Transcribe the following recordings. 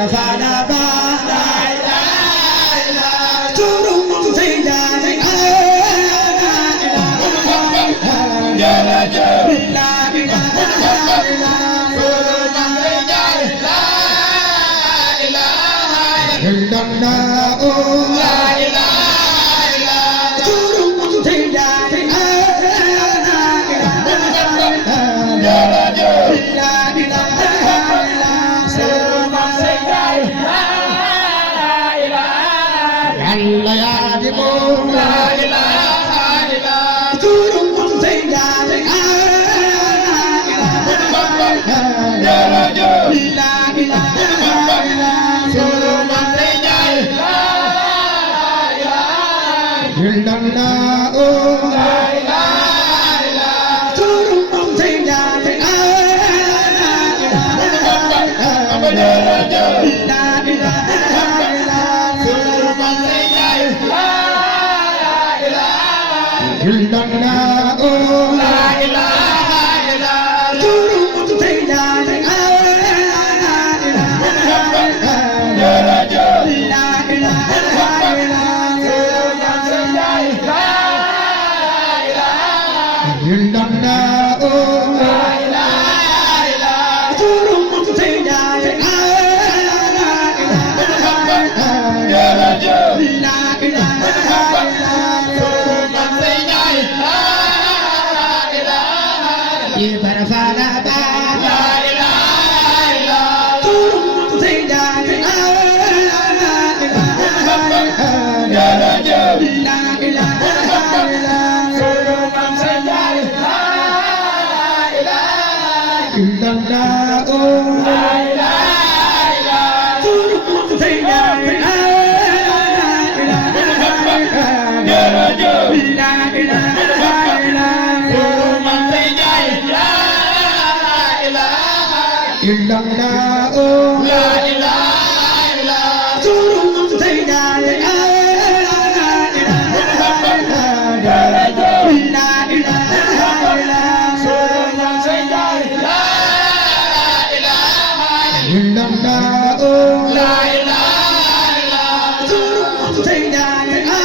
barafana ba la ilaha illa turun sayyidani ya rajul la ilaha illa turun sayyidani la ilaha illallah la ilaha illa turun sayyidani ya rajul la ilaha illa Allah ya dibo la ilaha illa turun sayyidani ya rajul la ilaha illa turun sayyidani la ilaha illallah la ilaha illa turun sayyidani ya rajul la ilaha illa illallah la ilaha illa turun sayyidani ya rajul la ilaha illa turun sayyidani la ilaha illallah la ilaha illa turun sayyidani ya rajul la ilaha illa ये बरफाना बा ला इलाहा इल्ला तुम सैयदनी या रजब ला इलाहा इल्ला तुम सैयदनी ला इलाहा इल्लल्लाह ला इलाहा इल्ला तुम सैयदनी या रजब ला इलाहा इल्ला illallah la ilaha illa turun sayyidani ya rajul la ilaha illa turun sayyidani la ilaha illallah la ilaha illa turun sayyidani ya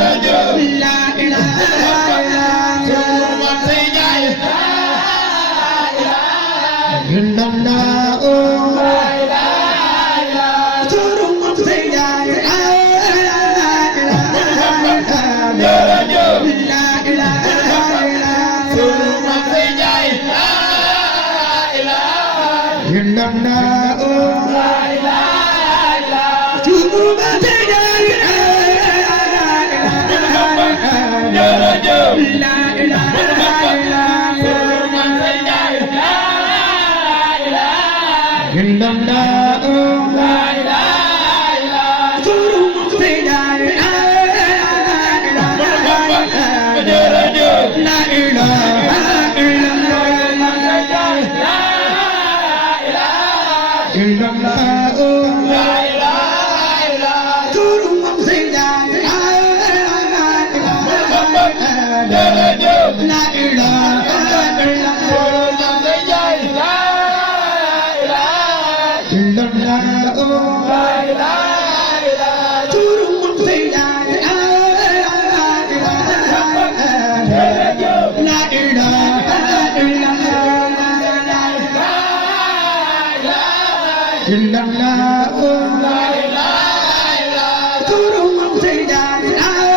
rajul la ilaha illa turun sayyidani illallah la ilaha illa turun sayyidani ya rajul la ilaha illa turun sayyidani la ilaha illallah la ilaha illa turun sayyidani ya rajul la ilaha illa turun sayyidani illallah la ilaha illa turun sayyidani ya rajul la ilaha illallah la ilaha illallah la ilaha illa turun sayyidani ya rajul la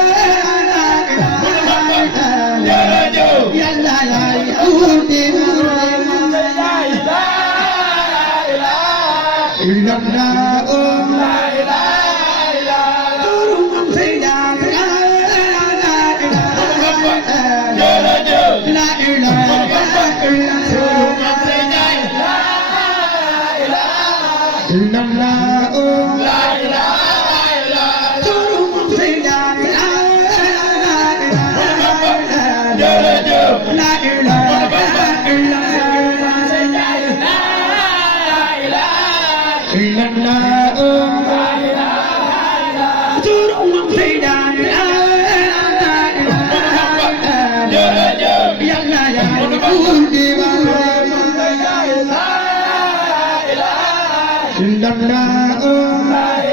ilaha illallah لا